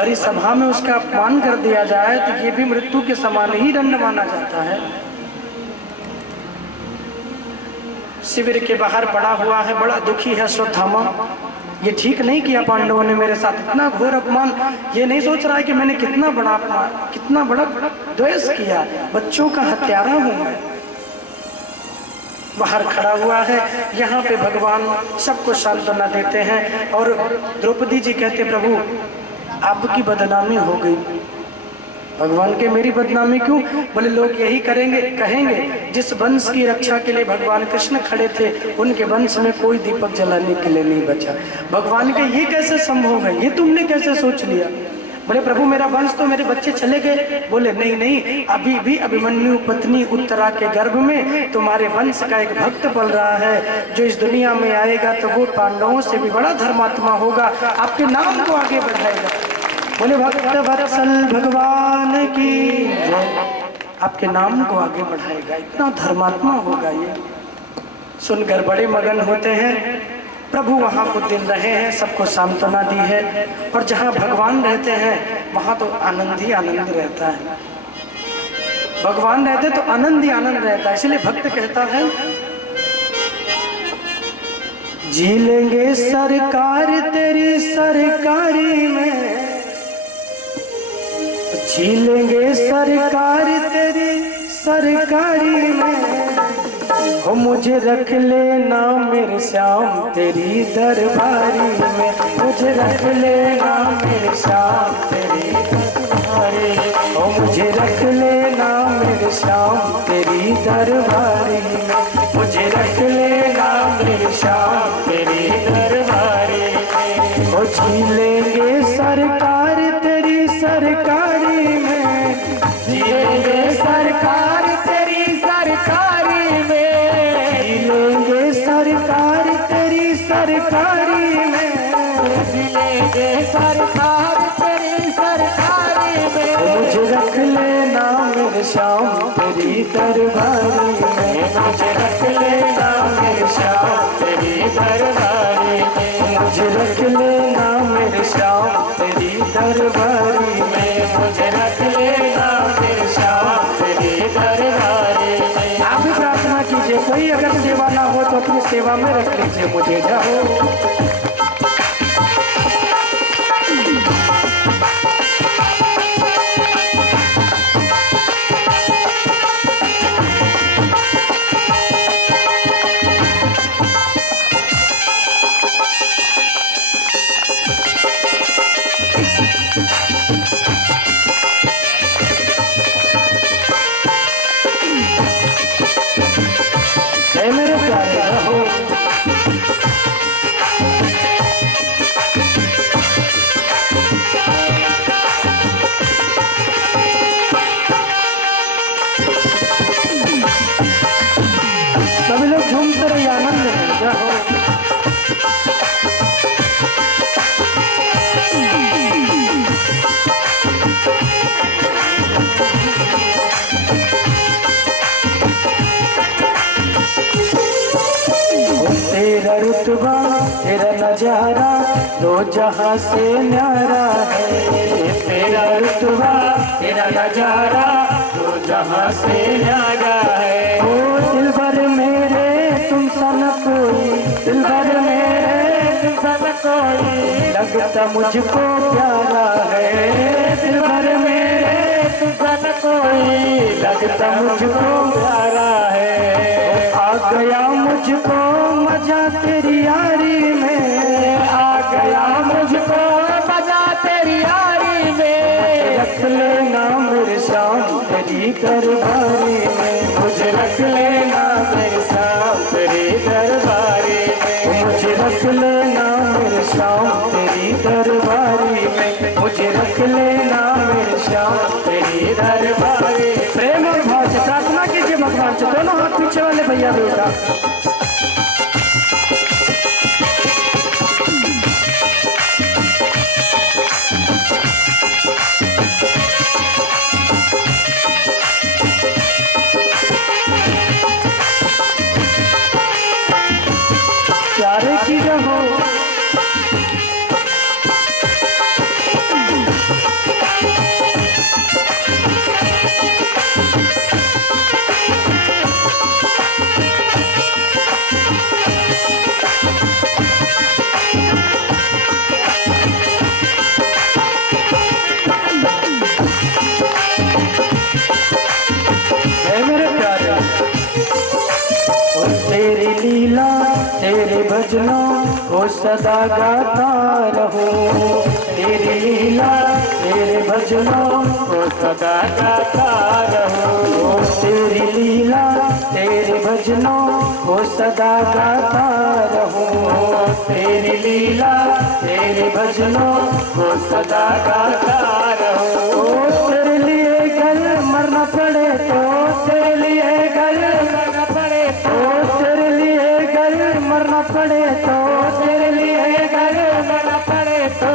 भरी सभा में उसका अपमान कर दिया जाए तो ये भी मृत्यु के समान ही दंड माना जाता है। शिविर के बाहर पड़ा हुआ है, बड़ा दुखी है अश्वत्थामा। ये ठीक नहीं किया पांडवों ने मेरे साथ, इतना घोर अपमान। ये नहीं सोच रहा है कि मैंने कितना बड़ा अपमान, कितना बड़ा द्वेष किया, बच्चों का हत्यारा हूं मैं। बाहर खड़ा हुआ है, यहाँ पे भगवान सबको सांत्वना देते हैं और द्रौपदी जी कहते प्रभु आपकी बदनामी हो गई। भगवान के मेरी बदनामी क्यों? बोले लोग यही कहेंगे जिस वंश की रक्षा के लिए भगवान कृष्ण खड़े थे उनके वंश में कोई दीपक जलाने के लिए नहीं बचा। भगवान का ये कैसे संभव है, ये तुमने कैसे सोच लिया? बोले प्रभु मेरा वंश तो मेरे बच्चे चले गए। बोले नहीं नहीं, अभी भी अभिमन्यु पत्नी उत्तरा के गर्भ में तुम्हारे वंश का एक भक्त पल रहा है, जो इस दुनिया में आएगा तो वो पांडवों से भी बड़ा धर्मात्मा होगा, आपके नाम को आगे बढ़ाएगा। बोले भक्त वत्सल भगवान की जय, आपके नाम को आगे बढ़ाएगा, इतना धर्मात्मा होगा ये। सुनकर बड़े मगन होते हैं। प्रभु वहाँ कुछ दिन रहे हैं, सबको सांत्वना दी है, और जहाँ भगवान रहते हैं वहाँ तो आनंद ही आनंद रहता है। भगवान रहते तो आनंद ही आनंद रहता है। इसलिए भक्त कहता है जी लेंगे सरकार तेरी सरकारी में, जी लेंगे सरकार तेरी सरकारी में, हो मुझे रख लेना मेरे श्याम तेरी दरबारी में, मुझे रख लेना मेरे श्याम तेरी दरबारी, हो मुझे रख लेना मेरे श्याम तेरी दरबारी में, मुझे रख लेना मेरे श्याम तेरी दरबारी में, हो जी लेंगे सरकार तेरी सरकारी में, जी लेंगे सरकार तेरी सरकारी में, जी लेंगे सरकार तेरी सरकारी में, जी लेंगे सरकार तेरी सरकारी में, मुझे रख लेना मेरे श्याम तेरी दरबारी में, मुझे रख लेना मेरे श्याम तेरी दरबारी में, मुझे रख लेना मेरे श्याम तेरी दरबारी में, मुझे रख लेना मेरे श्याम तेरी दरबारी में। आप भी प्रार्थना कीजिए, कोई अगर सेवा ना हो तो अपनी सेवा में रख लीजिए, मुझे जाओ। मेरे प्यारे रहो, सभी लोग झूमते रहिए, आनंद में जाओ। तेरा रुतबा तेरा नजारा दो जहां से न्यारा है, तेरा रुतबा तेरा नजारा दो जहां से न्यारा है, ओ दिल भर मेरे तुम सा न कोई, दिल भर मेरे तुम सा न कोई, लगता मुझको प्यारा है, दिल भर मेरे तुम सा न कोई, लगता मुझको प्यारा है, आ गया मुझको मजा तेरी यारी में, आ गया मुझको मजा तेरी यारी में, रख लेना मेरे श्याम तेरी दरबारी में, मुझे रख लेना मेरे श्याम तेरी दरबारी में, मुझे रख लेना मेरे श्याम तेरी दरबारी में, मुझे रख लेना मेरे श्याम तेरी दरबारी। प्रेम और भाव से प्रार्थना कीजिए भगवान से, दोनों हाथ पीछे वाले भैया बेटा। प्यारे की रहो भजनों को सदा गाता रहूं। तेरी लीला तेरे भजनों को सदा गाता रहूं। तेरी लीला तेरे भजनों को सदा गाता रहूं। तेरी लीला तेरे भजनों को सदा गाता रहूं। तेरे लिए कल मरना पड़े तो, तेरे लिए कल मरना पड़े तो, तेरे लिए कल मरना पड़े तो, तेरे लिए कल मरना पड़े तो,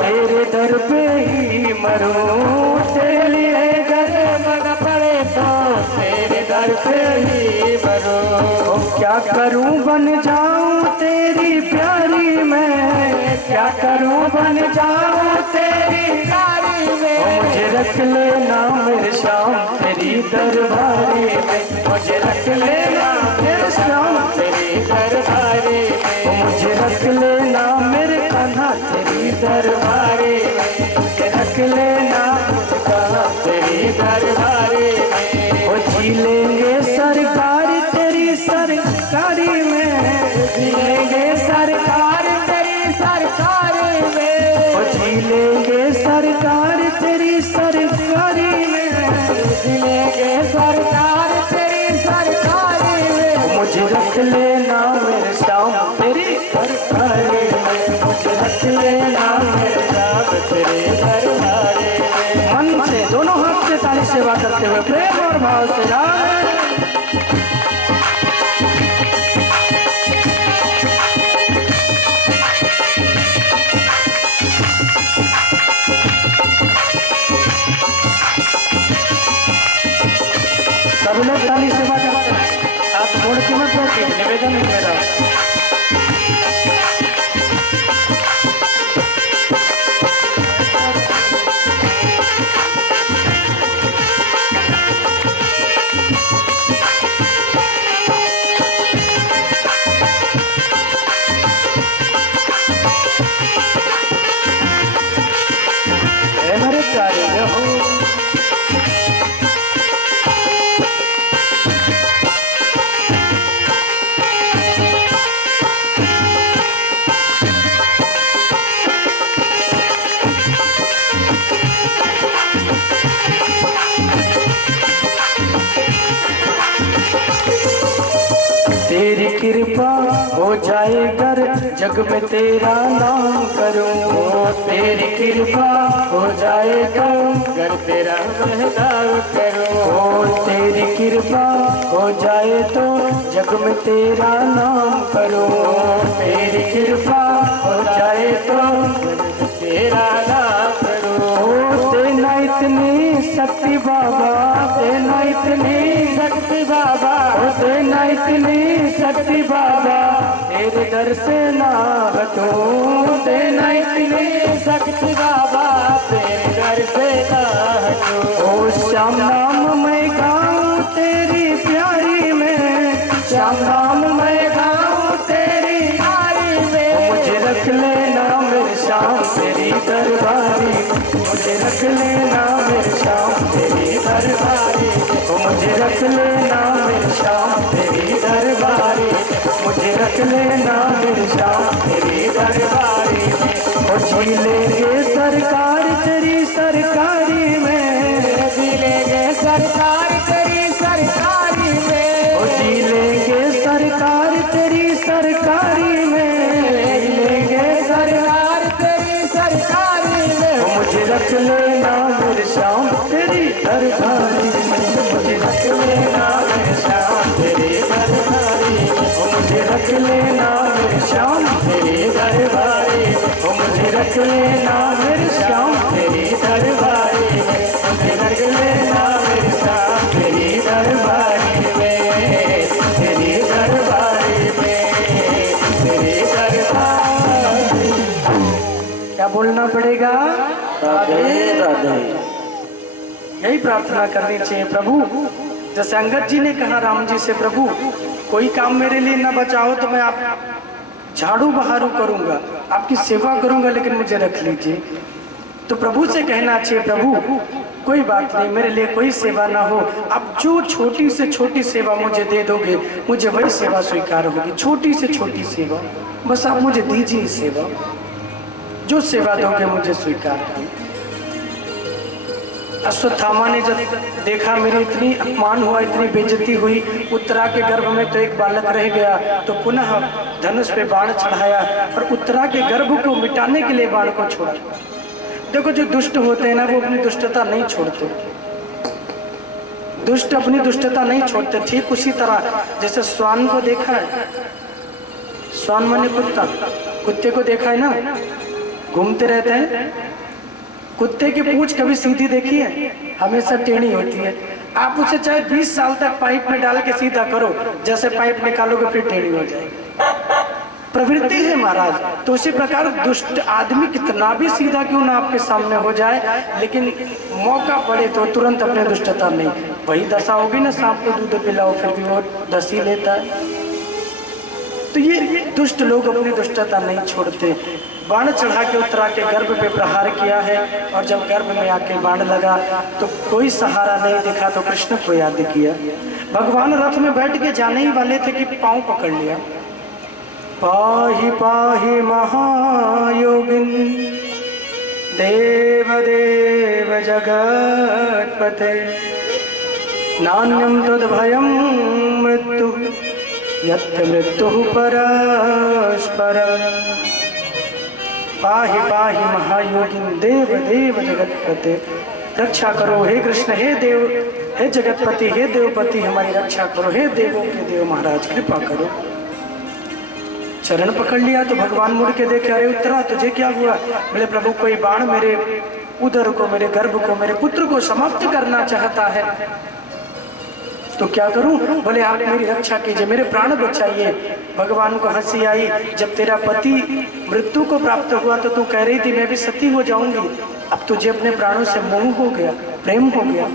तेरे दर पे ही मरूं। तेरे लिए कल मरना पड़े तो, तेरे दर पे ही मरूं। क्या करूं बन जाऊं तेरी प्यारी मैं, क्या करूं बन जाऊं तेरी प्यारी में। मुझे रख लेना मेरे श्याम तेरी दरबारी में, मुझे रख लेना मेरे श्याम तेरी दरबारी में। मुझे रख लेना मेरे कान्हा तेरी दरबारी में, मुझे रख लेना मेरे कान्हा तेरी दरबारी में। वो जी लेंगे सरकार तेरी सरकारी में, जी लेंगे सरकार तेरी सरकारी में। वो जी लेंगे सरकार तेरी सरकारी में, जी लेंगे सरकार तेरी सरकारी में। मुझे रख लेना मेरे श्याम तेरी दरबारी में, मुझे रख लेना मेरे श्याम तेरी दरबारी में। मन से दोनों हाथ से ताली सेवा करते हुए प्रेम और भाव से राम। सब लोग ताली सेवा करते हैं, आप छोड़ के मत बैठिए, निवेदन है मेरा। मेरे प्यारे हो तेरी कृपा हो जाए कर जग में तेरा नाम करूं। तेरी कृपा हो जाए कर तेरा महताब करूं। तेरी कृपा हो जाए तो जग में तेरा नाम करूं। तेरी कृपा हो जाए तो तेरा नाम करूं। देना इतनी शक्ति बाबा, देना इतनी शक्ति बाबा, देना इतनी शक्ति बाबा, तेरे दर से ना हटूं। देना इतनी शक्ति बाबा, तेरे दर से ना हटूं। ओ श्याम नाम मैं गाऊं तेरी प्यारी में, श्याम नाम मैं गाऊं तेरी प्यारी में। मुझे रख लेना मेरे श्याम तेरी दरबारी, मुझे रख लेना मेरे श्याम तेरी दरबारी। मुझे रख लेना मेरे श्याम तेरी दरबारी, मुझे रख लेना मेरे श्याम तेरी दरबारी। और जी लेंगे सरकार तेरी सरकारी में, जी लेंगे सरकार तेरी सरकारी में। और जी लेंगे सरकार तेरी सरकारी में, जी लेंगे सरकार तेरी सरकारी में। मुझे रख लेना मेरे श्याम तेरी दरबारी, मुझे रख लेना मेरे श्याम तेरी दरबारी। मुझे रख लेना मेरे श्याम तेरी दरबारी, मुझे रख लेना मेरे श्याम तेरी दरबारी। मुझे रख लेना मेरे श्याम तेरी दरबारी में, तेरी दरबारी में, तेरी दरबारी। क्या बोलना पड़ेगा? राधे राधे। यही प्रार्थना करनी चाहिए प्रभु। जैसे अंगद जी ने कहा राम जी से, प्रभु कोई काम मेरे लिए न बचाओ तो मैं आप झाड़ू बहारू करूंगा, आपकी सेवा करूंगा, लेकिन मुझे रख लीजिए। तो प्रभु से कहना चाहिए, प्रभु कोई बात नहीं, मेरे लिए कोई सेवा ना हो, अब जो छोटी से छोटी सेवा मुझे दे दोगे मुझे वही सेवा स्वीकार होगी। छोटी से छोटी सेवा बस आप मुझे दीजिए सेवा, जो सेवा दोगे मुझे स्वीकार है। अश्वत्थामा ने जब देखा मेरी इतनी अपमान हुआ, इतनी बेइज्जती हुई, उत्तरा के गर्भ में तो एक बालक रह गया, तो पुनः धनुष पे बाण चढ़ाया और उत्तरा के गर्भ को मिटाने के लिए बाण को छोड़ा। देखो जो दुष्ट होते हैं ना वो अपनी दुष्टता नहीं छोड़ते, दुष्ट अपनी दुष्टता नहीं छोड़ते। ठीक उसी तरह जैसे श्वान को देखा है, श्वान माने कुत्ता, कुत्ते को देखा है ना, घूमते रहते हैं। कुत्ते की पूंछ कभी सीधी देखी है? हमेशा टेढ़ी होती है। आप उसे चाहे 20 साल तक पाइप में डाल के सीधा करो, जैसे पाइप निकालोगे फिर टेढ़ी हो जाएगी। प्रवृत्ति है महाराज। तो उसी प्रकार दुष्ट आदमी कितना भी सीधा क्यों ना आपके सामने हो जाए, लेकिन मौका पड़े तो तुरंत अपने दुष्टता नहीं। वही दशा होगी ना, सांप को दूध पिलाओ फिर भी वो दस ही लेता है। तो ये दुष्ट लोग अपनी दुष्टता नहीं छोड़ते। बाण चढ़ा के उत्तरा के गर्भ पे प्रहार किया है, और जब गर्भ में आके बाण लगा तो कोई सहारा नहीं दिखा, तो कृष्ण को याद किया। भगवान रथ में बैठ के जाने ही वाले थे कि पांव पकड़ लिया। पाहि पाहि महायोगिन देव देव जगत्पते, नान्यं तद्भयं मृत्यु यत् मृत्युः परस्परम्। पाहि पाहि महायोगिन देव देव जगतपते, रक्षा करो हे कृष्ण, हे देव, हे जगतपति, हे देवपति, हमारी रक्षा करो, हे देवों के देव महाराज कृपा करो। चरण पकड़ लिया तो भगवान मुड़ के देखे, अरे उत्तरा तुझे क्या हुआ? बोले प्रभु कोई बाण मेरे उदर को, मेरे गर्भ को, मेरे पुत्र को समाप्त करना चाहता है, तो क्या करूं? बोले आप मेरी रक्षा कीजिए, मेरे प्राण बचाइए। भगवान को हंसी आई, जब तेरा पति मृत्यु को प्राप्त हुआ तो तू कह रही थी मैं भी सती हो जाऊंगी, अब तुझे अपने प्राणों से मोह हो गया, प्रेम हो गया।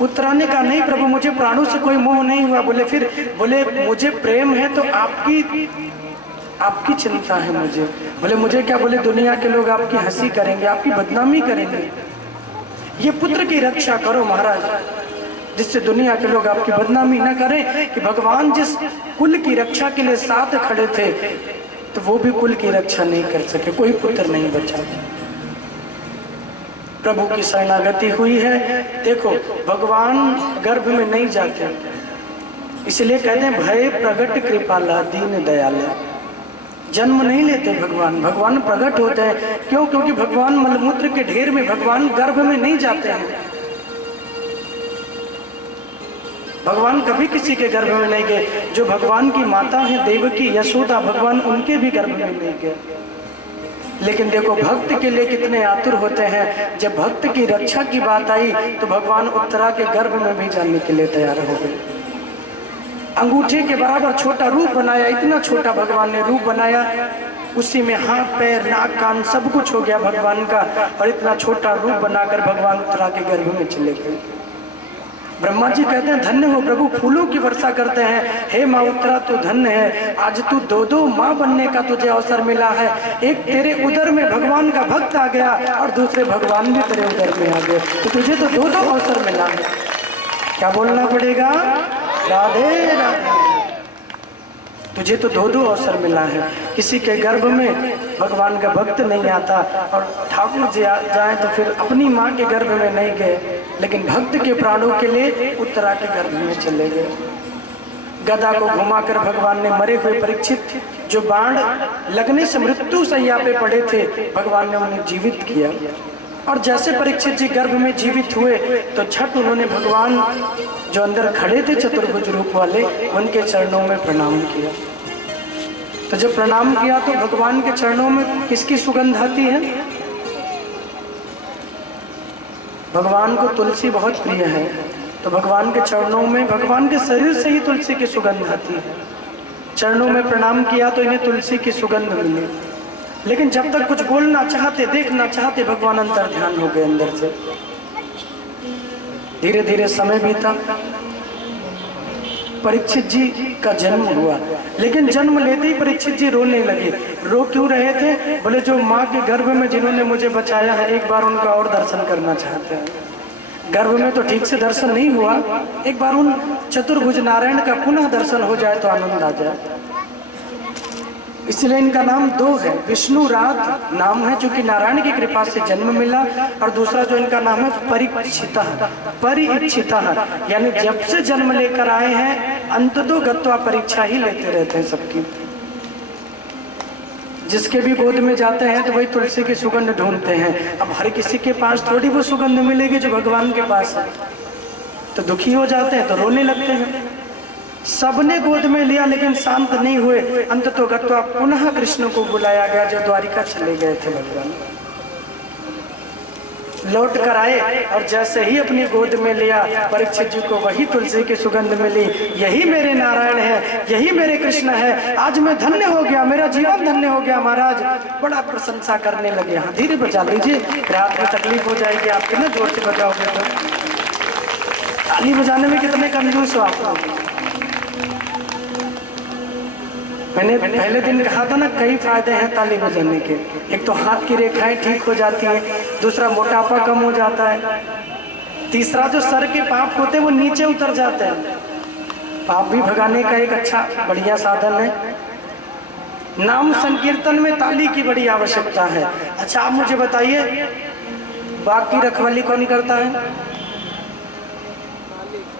उत्तरा ने कहा नहीं प्रभु मुझे प्राणों से कोई मोह नहीं हुआ। बोले फिर? बोले मुझे प्रेम है तो आपकी चिंता है मुझे। बोले मुझे क्या? बोले दुनिया के लोग आपकी हंसी करेंगे, आपकी बदनामी करेंगे, ये पुत्र की रक्षा करो महाराज, जिससे दुनिया के लोग आपकी बदनामी न करें। कि भगवान जिस कुल की रक्षा के लिए साथ खड़े थे तो वो भी कुल की रक्षा नहीं कर सके, कोई पुत्र नहीं बचा। प्रभु की शरणागति हुई है। देखो भगवान गर्भ में नहीं जाते, इसलिए कहते हैं भय प्रगट कृपाला दीन दयाला। जन्म नहीं लेते भगवान, भगवान प्रकट होते हैं। क्यों? क्योंकि भगवान मलमूत्र के ढेर में, भगवान गर्भ में नहीं जाते हैं। भगवान कभी किसी के गर्भ में नहीं गए। जो भगवान की माता है देवकी, यशोदा, भगवान उनके भी गर्भ में नहीं गए। लेकिन देखो भक्त के लिए कितने आतुर होते हैं। जब भक्त की रक्षा की बात आई तो भगवान उत्तरा के गर्भ में भी जाने के लिए तैयार हो गए। अंगूठे के बराबर छोटा रूप बनाया, इतना छोटा भगवान ने रूप बनाया, उसी में हाथ पैर नाक कान सब कुछ हो गया भगवान का, और इतना छोटा रूप बनाकर भगवान उत्तरा के गर्भ में चले गए। ब्रह्मा जी कहते हैं धन्य हो प्रभु, फूलों की वर्षा करते हैं, हे माँ उत्तरा तू धन्य है, आज तू दो माँ बनने का तुझे अवसर मिला है। एक तेरे उदर में भगवान का भक्त आ गया और दूसरे भगवान भी तेरे उदर में आ गए, तो तुझे तो दो अवसर मिला है। क्या बोलना पड़ेगा? राधे राधे। तुझे तो दो अवसर मिला है। किसी के गर्भ में भगवान का भक्त नहीं आता, और ठाकुर जी जाए तो फिर अपनी माँ के गर्भ में नहीं गए, लेकिन भक्त के प्राणों के लिए उत्तरा के गर्भ में चले गए। गदा को घुमाकर भगवान ने मरे हुए परीक्षित, जो बाण लगने से मृत्यु शैया पे पड़े थे, भगवान ने उन्हें जीवित किया। और जैसे परीक्षित जी गर्भ में जीवित हुए तो झट उन्होंने भगवान जो अंदर खड़े थे चतुर्भुज रूप वाले, उनके चरणों में प्रणाम किया। तो जब प्रणाम किया तो भगवान के चरणों में किसकी सुगंध आती है? भगवान को तुलसी बहुत प्रिय है, तो भगवान के चरणों में, भगवान के शरीर से ही तुलसी की सुगंध आती है। चरणों में प्रणाम किया तो इन्हें तुलसी की सुगंध मिली। लेकिन जब तक कुछ बोलना चाहते, देखना चाहते, भगवान अंतर ध्यान हो गए अंदर से। धीरे धीरे समय बीता, परीक्षित जी का जन्म हुआ, लेकिन जन्म लेते ही परीक्षित जी रोने लगे। रो क्यों रहे थे? बोले जो माँ के गर्भ में जिन्होंने मुझे बचाया है, एक बार उनका और दर्शन करना चाहते हैं। गर्भ में तो ठीक से दर्शन नहीं हुआ, एक बार उन चतुर्भुज नारायण का पुनः दर्शन हो जाए तो आनंद आ जाए। इसलिए इनका नाम दो है, विष्णु रात नाम है क्योंकि नारायण की कृपा से जन्म मिला, और दूसरा जो इनका नाम है परीक्षिता, परिक्षिता, यानी जब से जन्म लेकर आए हैं अंततो गत्वा परीक्षा ही लेते रहते हैं सबकी। जिसके भी गोद में जाते हैं तो वही तुलसी की सुगंध ढूंढते हैं। अब हर किसी के पास थोड़ी वो सुगंध मिलेगी जो भगवान के पास है, तो दुखी हो जाते हैं, तो रोने लगते हैं। सबने गोद में लिया लेकिन शांत नहीं हुए, अंततो गत्वा पुनः कृष्ण को बुलाया गया जो द्वारिका चले गए थे। भगवान लौट कर आए और जैसे ही अपनी गोद में लिया, परीक्षित जी को वही तुलसी की सुगंध मिली। यही मेरे नारायण है, यही मेरे कृष्ण है, आज मैं धन्य हो गया, मेरा जीवन धन्य हो गया। महाराज बड़ा प्रशंसा करने लगे। हाँ धीरे बजा लीजिए, रात में तकलीफ हो जाएगी आपके ना, जोर से बजाओगे तो। ताली बजाने में कितने कंजूस हो आप लोग। मैंने पहले दिन कहा था ना, कई फायदे हैं ताली बजाने के। एक तो हाथ की रेखाएं ठीक हो जाती हैं, दूसरा मोटापा कम हो जाता है, तीसरा जो सर के पाप होते हैं वो नीचे उतर जाते हैं। पाप भी भगाने का एक अच्छा बढ़िया साधन है। नाम संकीर्तन में ताली की बड़ी आवश्यकता है। अच्छा आप मुझे बताइए, बाघ की रखवाली कौन करता है?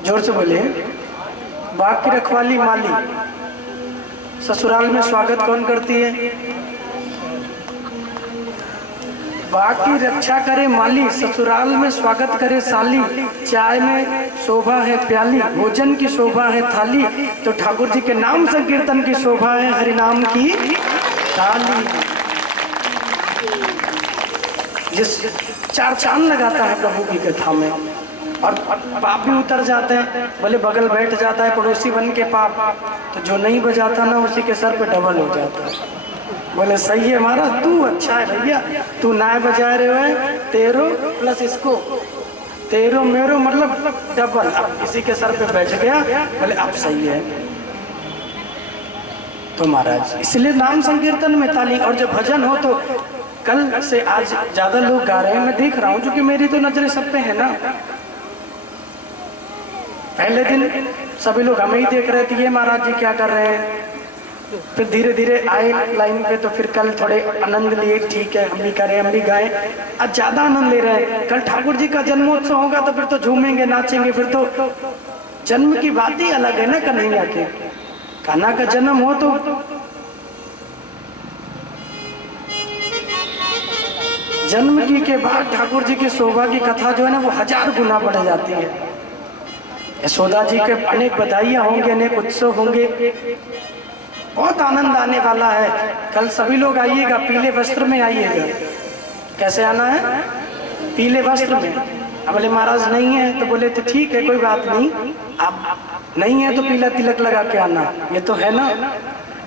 जोर से बोलिए। बाघ की रखवाली माली। ससुराल में स्वागत कौन करती है? बाघ की रक्षा करे माली, ससुराल में स्वागत करे साली। चाय में शोभा है प्याली, भोजन की शोभा है थाली, तो ठाकुर जी के नाम संकीर्तन की शोभा है हरि नाम की थाली। जिस चार चांद लगाता है प्रभु की कथा में, और पाप भी उतर जाते हैं। बोले बगल बैठ जाता है पड़ोसी बन के पाप, तो जो नहीं बजाता ना उसी के सर पे डबल हो जाता है। बोले सही है महाराज, तू अच्छा है भैया, तू नाय बजा रहे हो, तेरो प्लस इसको, तेरो मेरो मतलब डबल, अब किसी के सर पे बैठ गया। बोले आप सही है। तो महाराज इसलिए नाम संकीर्तन में ताली। और जब भजन हो तो कल से आज ज्यादा लोग गा रहे हैं, मैं देख रहा हूँ, क्योंकि मेरी तो नजरें सब पे है ना। पहले दिन सभी लोग हमें ही देख रहे थे, ये महाराज जी क्या कर रहे हैं। फिर धीरे धीरे आए लाइन पे, तो फिर कल थोड़े आनंद लिए, ठीक है हम भी करें, हम भी गाएं। आज ज्यादा आनंद ले रहे हैं। कल ठाकुर जी का जन्मोत्सव होगा तो फिर तो झूमेंगे नाचेंगे, फिर तो जन्म की बात ही अलग है ना। कन्हैया के कान्हा का जन्म हो तो जन्म की के बाद ठाकुर जी की शोभा की कथा जो है ना वो 1000 गुना बढ़ जाती है। यशोदा जी के अनेक बधाइयाँ होंगे, अनेक उत्सव होंगे, बहुत आनंद आने वाला है। कल सभी लोग आइएगा, पीले वस्त्र में आइएगा। कैसे आना है? पीले वस्त्र में। अब बोले महाराज नहीं है, तो बोले तो ठीक है कोई बात नहीं, आप नहीं है तो पीला तिलक लगा के आना, ये तो है ना।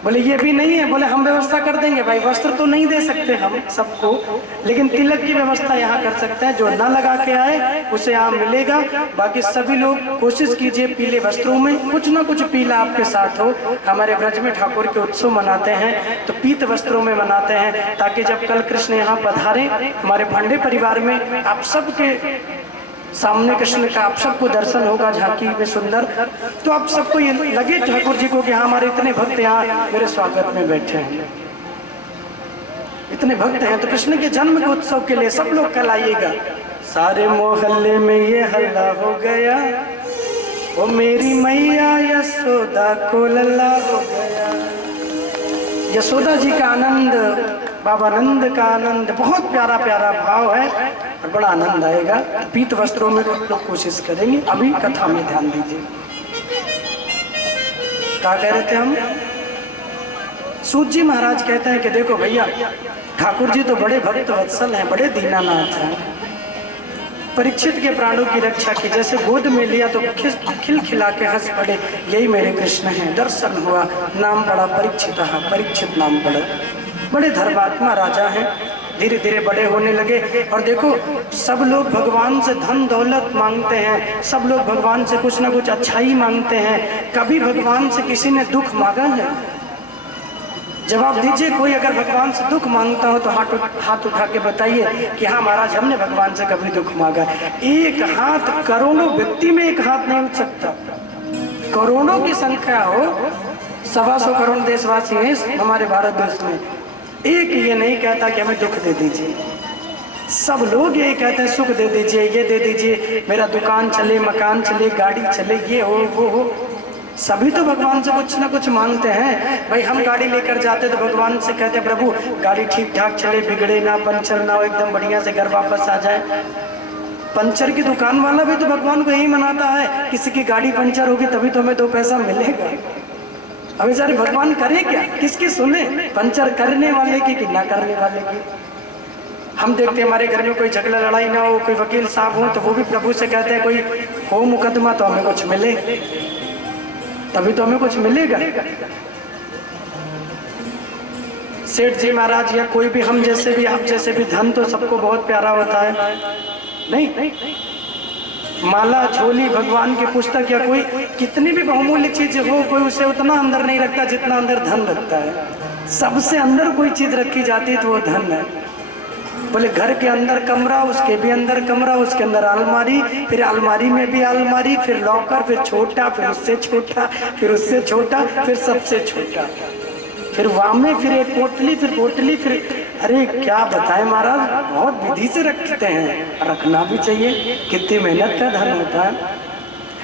बोले ये भी नहीं है, बोले हम व्यवस्था कर देंगे। भाई वस्त्र तो नहीं दे सकते हम सबको, लेकिन तिलक की व्यवस्था यहाँ कर सकते हैं। जो ना लगा के आए उसे यहाँ मिलेगा। बाकी सभी लोग कोशिश कीजिए पीले वस्त्रों में, कुछ ना कुछ पीला आपके साथ हो। हमारे ब्रज में ठाकुर के उत्सव मनाते हैं तो पीत वस्त्रों में मनाते हैं, ताकि जब कल कृष्ण यहाँ पधारे हमारे भांडे परिवार में, आप सबके सामने कृष्ण का आप सबको दर्शन होगा झांकी में सुंदर, तो आप सबको ये लगे ठाकुर जी को कि हाँ हमारे इतने भक्त यहाँ मेरे स्वागत में बैठे हैं, इतने भक्त हैं। तो कृष्ण के जन्म के उत्सव के लिए सब लोग कल आइएगा। सारे मोहल्ले में ये हल्ला हो गया, वो मेरी मैया यशोदा को लल्ला हो गया। यशोदा जी का आनंद, बाबा नंद का आनंद, बहुत प्यारा प्यारा भाव है और बड़ा आनंद आएगा। पीत वस्त्रों में लोग कोशिश करेंगे। अभी कथा में ध्यान दीजिए। क्या कह रहे थे हम? सूत जी महाराज कहते हैं कि देखो भैया, ठाकुर जी तो बड़े भक्त वत्सल हैं, बड़े दीनानाथ हैं। परीक्षित के प्राणों की रक्षा की, जैसे गोद में लिया तो खिल खिला के हंस पड़े, यही मेरे कृष्ण हैं। दर्शन हुआ, नाम पड़ा परीक्षित, परीक्षित नाम पड़ा। बड़े धर्मात्मा राजा हैं, धीरे धीरे बड़े होने लगे। और देखो सब लोग भगवान से धन दौलत मांगते हैं, सब लोग भगवान से कुछ ना कुछ अच्छाई मांगते हैं। कभी भगवान से किसी ने दुख मांगा है? जवाब दीजिए, कोई अगर भगवान से दुख मांगता हो तो हाथ उठा के बताइए कि हाँ महाराज हमने भगवान से कभी दुख मांगा। एक हाथ, करोड़ों व्यक्ति में एक हाथ नहीं उठ सकता। करोड़ों की संख्या हो, 125 करोड़ देशवासी हैं हमारे भारत देश में, एक ये नहीं कहता कि हमें दुख दे दीजिए। सब लोग यही कहते हैं सुख दे दीजिए, ये दे दीजिए, मेरा दुकान चले, मकान चले, गाड़ी चले, ये हो वो हो। सभी तो भगवान से कुछ ना कुछ मांगते हैं। भाई हम गाड़ी लेकर जाते तो भगवान से कहते हैं प्रभु गाड़ी ठीक ठाक चले, बिगड़े ना, पंचर ना हो, एकदम बढ़िया से घर वापस आ जाए। पंचर की दुकान वाला भी तो भगवान को यही मनाता है, किसी की गाड़ी पंचर होगी तभी तो हमें 2 पैसा मिलेगा। अभी सारे भगवान करे क्या, किसकी सुने, पंचर करने वाले की कि ना करने वाले की। हम देखते हैं हमारे घर में कोई झगड़ा लड़ाई ना हो, कोई वकील साहब हो तो वो भी प्रभु से कहते हैं कोई हो मुकदमा तो हमें कुछ मिले, तभी तो हमें कुछ मिलेगा। सेठ जी महाराज या कोई भी, हम जैसे भी, आप जैसे भी, धन तो सबको बहुत प्यारा होता है, नहीं? माला, झोली, भगवान की पुस्तक या कोई कितनी भी बहुमूल्य चीज हो, कोई उसे उतना अंदर नहीं रखता जितना अंदर धन रखता है। सबसे अंदर कोई चीज रखी जाती है तो वो धन है। बोले घर के अंदर कमरा, उसके भी अंदर कमरा, उसके अंदर अलमारी, फिर अलमारी में भी अलमारी, फिर लॉकर, फिर छोटा, फिर उससे छोटा, फिर उससे छोटा, फिर सबसे छोटा, फिर वामे, फिर एक पोटली, फिर पोटली, फिर अरे क्या बताएं महाराज, बहुत विधि से रखते हैं। रखना भी चाहिए, कितनी मेहनत का धन होता है।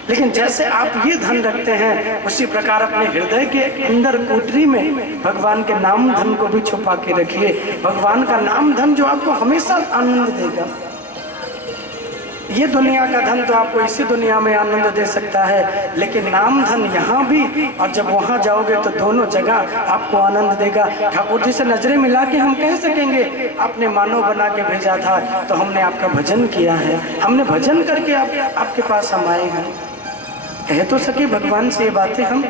लेकिन जैसे आप ये धन रखते हैं उसी प्रकार अपने हृदय के अंदर कोठरी में भगवान के नाम धन को भी छुपा के रखिए। भगवान का नाम धन जो आपको हमेशा आनंद देगा। ये दुनिया का धन तो आपको इसी दुनिया में आनंद दे सकता है, लेकिन नाम धन यहाँ भी, और जब वहाँ जाओगे तो दोनों जगह आपको आनंद देगा। ठाकुर जी से नजरें मिला के हम कह सकेंगे आपने मानव बना के भेजा था तो हमने आपका भजन किया है, हमने भजन करके आपके पास हम आए हैं। कह तो सके भगवान से ये बातें हम।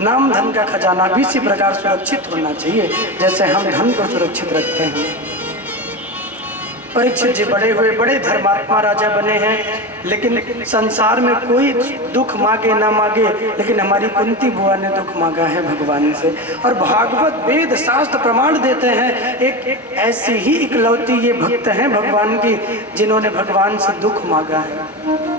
नाम धन का खजाना भी इसी प्रकार सुरक्षित होना चाहिए जैसे हम धन को सुरक्षित रखते हैं। परीक्षित जी बड़े हुए, बड़े धर्मात्मा राजा बने हैं, लेकिन संसार में कोई दुख मांगे ना मांगे, लेकिन हमारी कुंती बुआ ने दुख मांगा है भगवान से। और भागवत वेद शास्त्र प्रमाण देते हैं एक ऐसी ही इकलौती ये भक्त हैं भगवान की जिन्होंने भगवान से दुख मांगा है।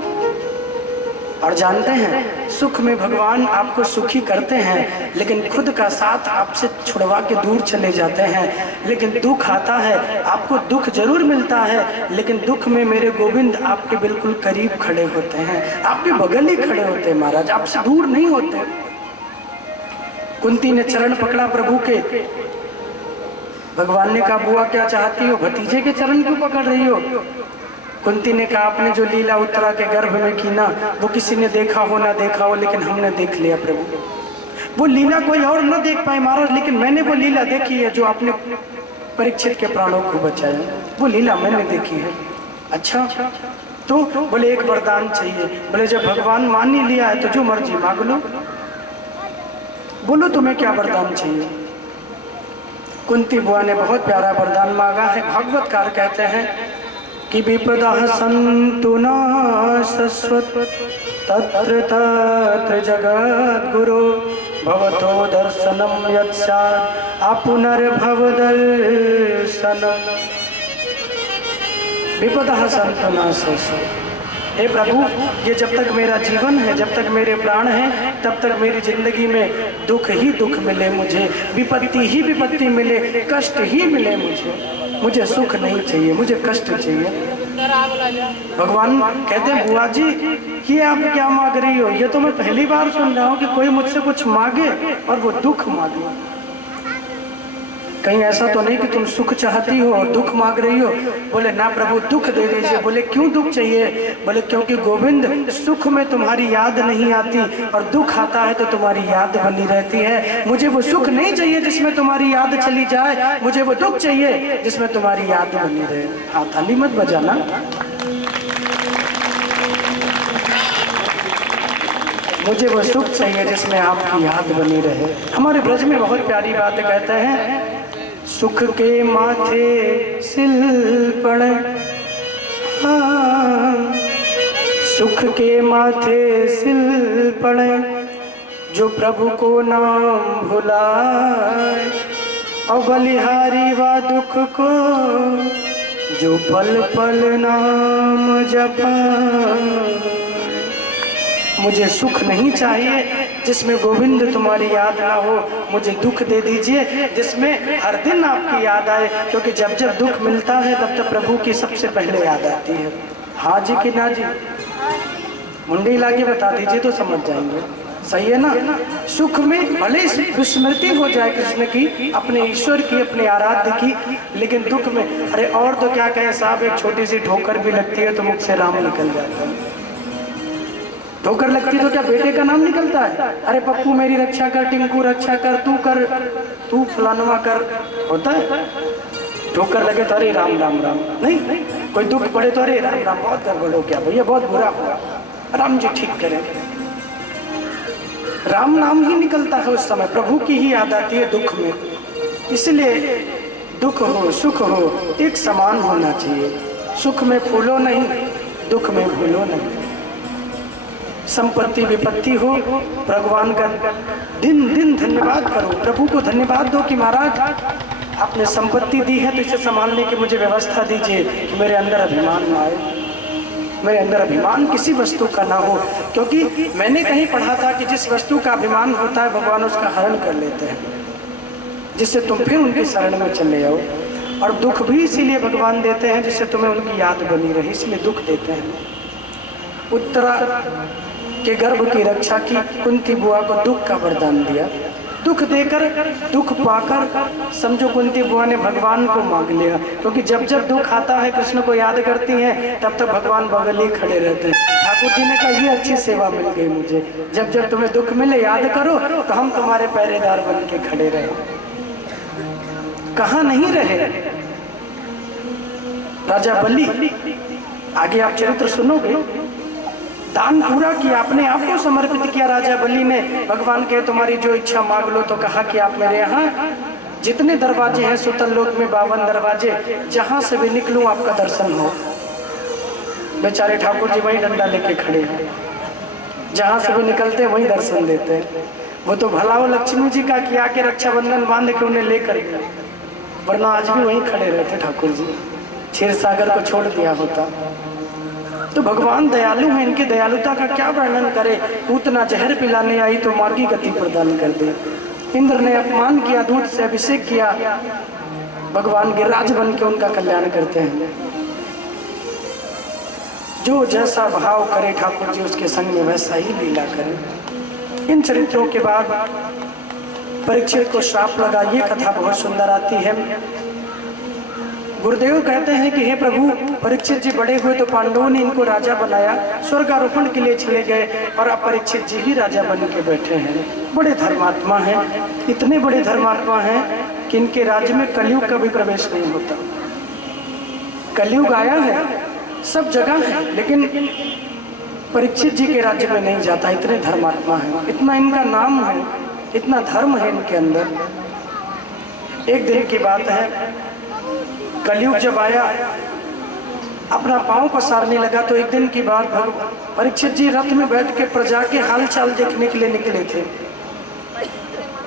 और जानते हैं सुख में भगवान आपको सुखी करते हैं, लेकिन खुद का साथ आपसे छुड़वा के दूर चले जाते हैं। लेकिन दुख आता है, आपको दुख जरूर मिलता है, लेकिन दुख में मेरे गोविंद आपके बिल्कुल करीब खड़े होते हैं, आपके बगल ही खड़े होते हैं महाराज, आपसे दूर नहीं होते। कुंती ने चरण पकड़ा प्रभु के, भगवान ने कहा बुआ क्या चाहती हो, भतीजे के चरण क्यों पकड़ रही हो? कुंती ने कहा आपने जो लीला उत्तरा के गर्भ में की ना, वो किसी ने देखा हो ना देखा हो, लेकिन हमने देख लिया प्रभु। वो लीला कोई और ना देख पाए महाराज, लेकिन मैंने वो लीला देखी है जो आपने परीक्षित के प्राणों को बचाया, वो लीला मैंने देखी है। अच्छा तो बोले एक वरदान चाहिए। बोले जब भगवान मान ही लिया है तो जो मर्जी मांग लो, बोलो तुम्हें क्या वरदान चाहिए। कुंती बुआ ने बहुत प्यारा वरदान मांगा है। भागवतकार कहते हैं कि विपदा सन्तु न शश्वत तत्र तत्र जगद्गुरो भवतो दर्शनम यत्स्यात् आपुनर्भव दर्शनम। विपदा सन्तु न शश्वत, हे प्रभु ये जब तक मेरा जीवन है, जब तक मेरे प्राण हैं, तब तक मेरी जिंदगी में दुख ही दुख मिले, मुझे विपत्ति ही विपत्ति मिले, कष्ट ही मिले, मुझे सुख नहीं चाहिए, मुझे कष्ट चाहिए। भगवान कहते हैं बुआ जी ये आप क्या मांग रही हो, ये तो मैं पहली बार सुन रहा हूँ कि कोई मुझसे कुछ मांगे और वो दुख मांगे। कहीं ऐसा तो नहीं कि तुम सुख चाहती हो और दुख मांग रही हो? बोले ना प्रभु दुख दे दीजिए। बोले क्यों दुख चाहिए? बोले क्योंकि गोविंद सुख में तुम्हारी याद नहीं आती और दुख आता है तो तुम्हारी याद बनी रहती है। मुझे वो सुख नहीं चाहिए जिसमें तुम्हारी याद चली जाए, मुझे वो दुख चाहिए जिसमें तुम्हारी याद बनी रहे। हाँ थाली मत बजाना। मुझे वो सुख चाहिए जिसमें आपकी याद बनी रहे। हमारे ब्रज में बहुत प्यारी बात कहते हैं, सुख के माथे सिल पड़े, हाँ, सुख के माथे सिल पड़े, जो प्रभु को नाम भुलाए, और बलिहारी व दुख को जो पल पल नाम जपाए। मुझे सुख नहीं चाहिए जिसमें गोविंद तुम्हारी याद ना हो, मुझे दुख दे दीजिए जिसमें हर दिन आपकी याद आए, क्योंकि जब जब दुख मिलता है तब तब प्रभु की सबसे पहले याद आती है। हाँ जी कि ना जी? मुंडी लाके बता दीजिए तो समझ जाएंगे, सही है ना? सुख में भले विस्मृति हो जाए कृष्ण की, अपने ईश्वर की, अपने आराध्य की, लेकिन दुख में अरे और तो क्या कहें साहब, एक छोटी सी ठोकर भी लगती है तो मुख से राम निकल जाता है। ठोकर लगती तो क्या बेटे का नाम निकलता है? अरे पप्पू मेरी रक्षा कर, टिंकू रक्षा कर, तू फलानवा कर, होता है? ठोकर लगे तो अरे राम राम राम, नहीं, कोई दुख पड़े तो अरे राम राम, बहुत गड़बड़ हो गया भैया, बहुत बुरा हुआ, राम जी ठीक करें। राम नाम ही निकलता है उस समय, प्रभु की ही याद आती है दुख में। इसलिए दुख हो सुख हो एक समान होना चाहिए, सुख में फूलो नहीं, दुख में भूलो नहीं। संपत्ति विपत्ति हो, भगवान का दिन दिन धन्यवाद करो, प्रभु को धन्यवाद दो कि महाराज आपने संपत्ति दी है तो इसे संभालने की मुझे व्यवस्था दीजिए कि मेरे अंदर अभिमान ना आए, मेरे अंदर अभिमान किसी वस्तु का ना हो, क्योंकि मैंने कहीं पढ़ा था कि जिस वस्तु का अभिमान होता है भगवान उसका हरण कर लेते हैं, जिससे तुम फिर उनकी शरण में चले जाओ। और दुख भी इसीलिए भगवान देते हैं जिससे तुम्हें उनकी याद बनी रही, इसलिए दुख देते हैं। उत्तरा के गर्भ की रक्षा की, कुंती बुआ को दुख का वरदान दिया, दुख देकर दुख पाकर समझो कुंती बुआ ने भगवान को मांग लिया, क्योंकि जब जब दुख आता है कृष्ण को याद करती हैं तब तक भगवान बगल ही खड़े रहते हैं। ठाकुर जी ने कहा ये अच्छी सेवा मिल गई मुझे, जब जब तुम्हें दुख मिले याद करो तो हम तुम्हारे पहरेदार बन के खड़े रहे। कहाँ नहीं रहे राजा बलि, आगे आप चरित्र सुनोगे, दान पूरा किया, अपने आप को समर्पित किया राजा बलि ने। भगवान कहे तुम्हारी जो इच्छा मांग लो, तो कहा कि आप मेरे यहाँ जितने दरवाजे हैं सुतल लोक में 52 दरवाजे, जहां से भी निकलूं आपका दर्शन हो। बेचारे ठाकुर जी वही डंडा लेके खड़े हैं, जहां से भी निकलते वही दर्शन देते हैं। वो तो भला वो लक्ष्मी जी का किया के रक्षाबंधन बांध के उन्हें लेकर गया, वरना आज भी वहीं खड़े रहते ठाकुर जी, क्षीर सागर को छोड़ दिया होता। तो भगवान दयालु हैं, इनकी दयालुता का क्या वर्णन करे। पूतना जहर पिलाने आई तो माँ की गति प्रदान कर दे। इंद्र ने अपमान किया, दूध से अभिषेक किया, भगवान गिरिराज बन के उनका कल्याण करते हैं। जो जैसा भाव करे ठाकुर जी उसके संग में वैसा ही लीला करे। इन चरित्रों के बाद परीक्षित को श्राप लगा, ये कथा बहुत सुंदर आती है। गुरुदेव कहते हैं कि हे प्रभु, परीक्षित जी बड़े हुए तो पांडवों ने इनको राजा बनाया, स्वर्गारोहण के लिए चले गए और अब परीक्षित जी ही राजा बन के बैठे हैं। बड़े धर्मात्मा हैं, इतने बड़े धर्मात्मा हैं कि इनके राज्य में कलयुग का भी प्रवेश नहीं होता। कलयुग आया है, सब जगह है, लेकिन परीक्षित जी के राज्य में नहीं जाता। इतने धर्मात्मा हैं, इतना इनका नाम है, इतना धर्म है इनके अंदर। एक दिन की बात है, कलयुग जब आया, अपना पांव पसारने लगा, तो एक दिन की बात, परीक्षित जी रथ में बैठ के प्रजा के हालचाल देखने के लिए निकले थे।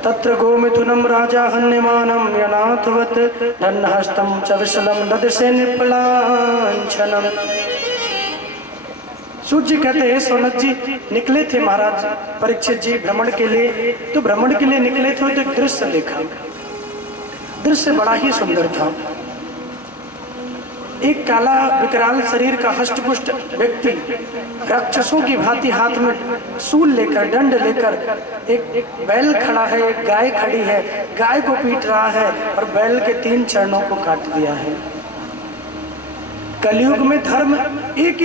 तत्र गोमिथुनम राजा हन्यमानम यनाथवत धन्हस्तम च विशलम ददसे निपलांछनम। सूर्य कहते हैं सोनक जी निकले थे महाराज परीक्षित जी भ्रमण के लिए, तो भ्रमण के लिए निकले थे तो एक दृश्य देखा। दृश्य बड़ा ही सुंदर था। एक काला विकराल शरीर का हष्टपुष्ट व्यक्ति राक्षसों की भांति हाथ में सूल लेकर, दंड लेकर, एक बैल खड़ा है, एक गाय खड़ी है, गाय को पीट रहा है और बैल के 3 चरणों को काट दिया है। कलयुग में धर्म एक